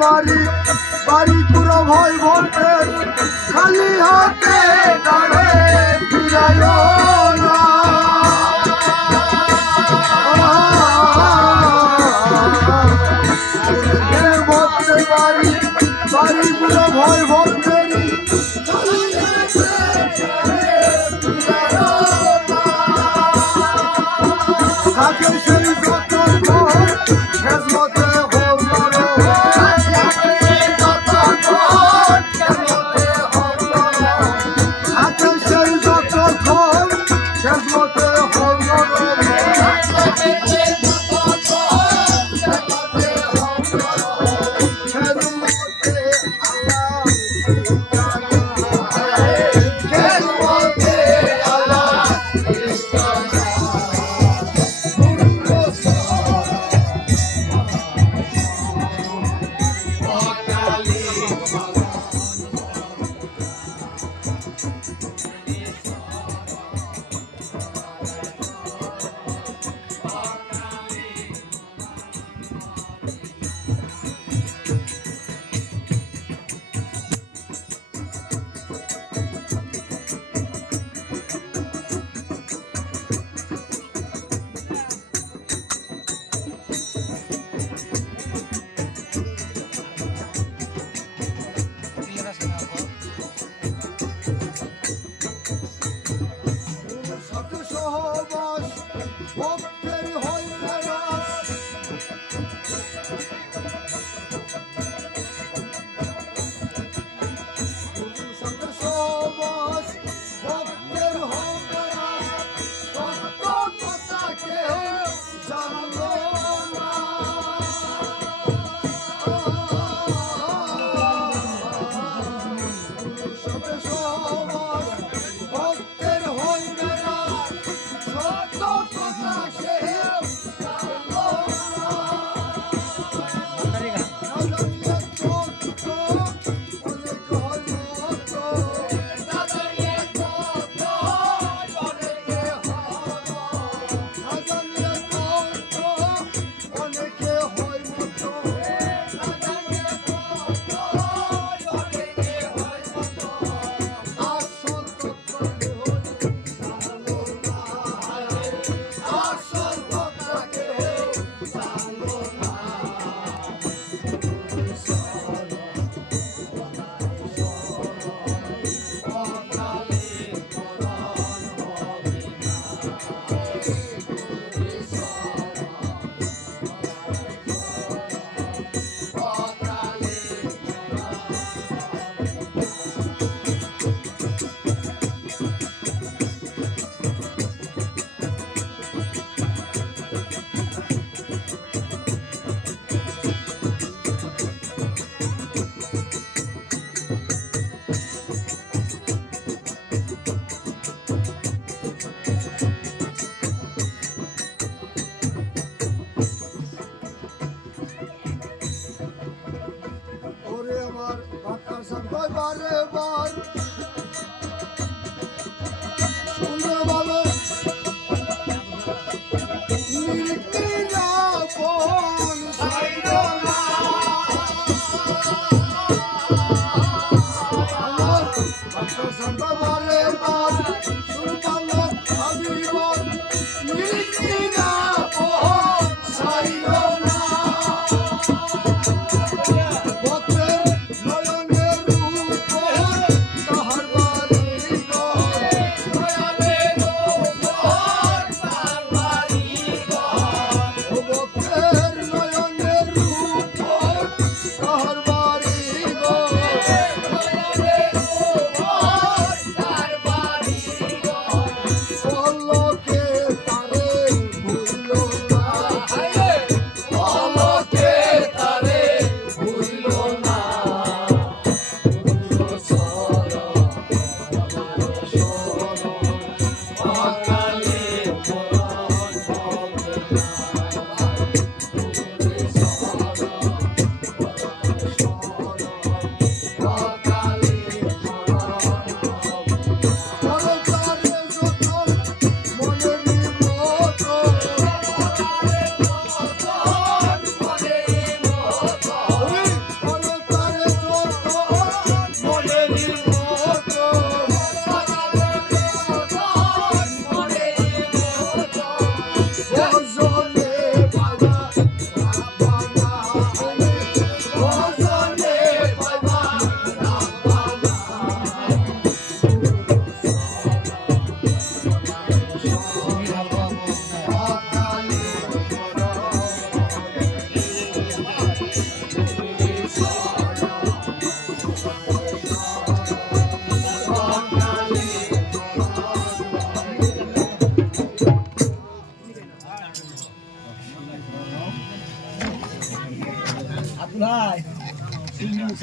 বাড়ি বাড়ি পুরো ভয় ভরতে খালি হাতে দাঁড়ে ফিরায় না। বাড়ি পুরো ভয় ভরতে খালি হাতে Don't Allah সব বারে বার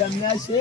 সামনে আসে